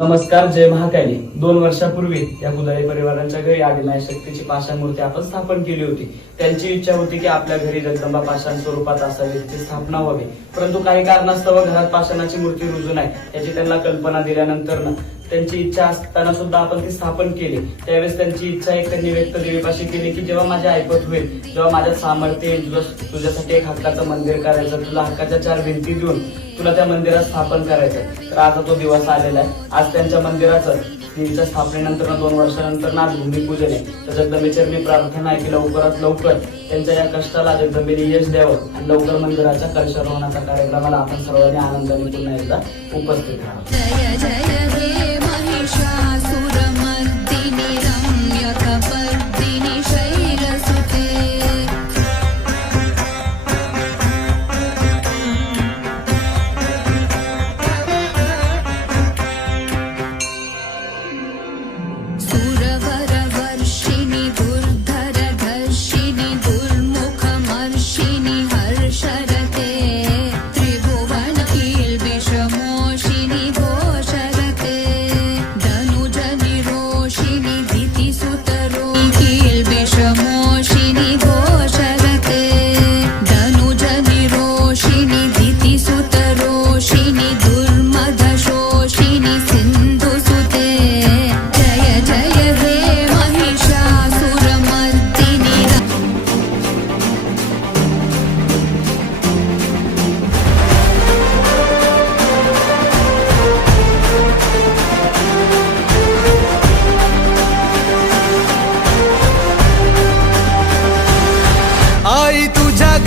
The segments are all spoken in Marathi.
नमस्कार जय महाकाली. दोन वर्षापूर्वी या कुदळे परिवारांच्या घरी आदिनाय शक्तीची पाषाण मूर्ती आपण स्थापन केली होती. त्यांची इच्छा होती की आपल्या घरी जगदंबा पाषाण स्वरूपात असावी तिची स्थापना व्हावी. परंतु काही कारणास्तव घरात पाषाणाची मूर्ती रुजू नाही. याची त्यांना कल्पना दिल्यानंतर ना त्यांची इच्छा असताना सुद्धा आपण ती स्थापन केली. त्यावेळेस त्यांची इच्छा एक त्यांनी व्यक्त देवीपाशी केली की जेव्हा माझ्या ऐकत होईल जेव्हा माझ्या सामर्थ्य येईल तुझं तुझ्यासाठी एक हक्काचं मंदिर करायचं तुला हक्काच्या चार भिंती देऊन तुला त्या मंदिरात स्थापन करायचं तर आता तो दिवस आलेला आहे. आज त्यांच्या मंदिराचं देवीच्या स्थापनेनंतर दोन वर्षानंतर आज भूमिपूजन आहे. तर जगदंबेचरणी प्रार्थना आहे की लवकरात लवकर त्यांच्या या कष्टाला जगदंबेने यश द्यावं आणि लवकर मंदिराच्या कलशारोहणाचा कार्यक्रमाला आपण सर्वांनी आनंदाने पुन्हा एकदा उपस्थित राहावं.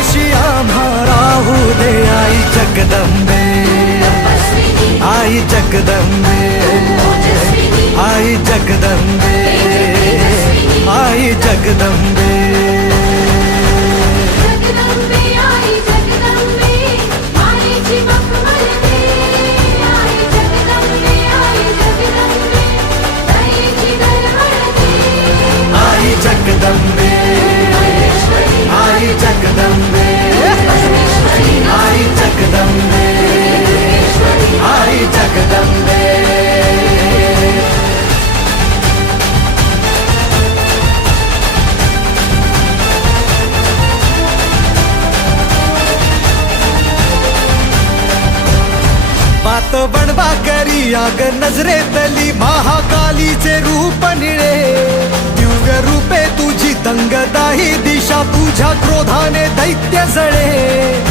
पायाशी आम्हा राहू दे आई जगदंबे आई जगदंबे आई जगदंबे आई जगदंबे जगदंबे आग नजरेतली महाकालीचे रूप निळे. दिव्य रूपे तुझी दंगदाही दिशा तुझ्या क्रोधाने दैत्य जळे.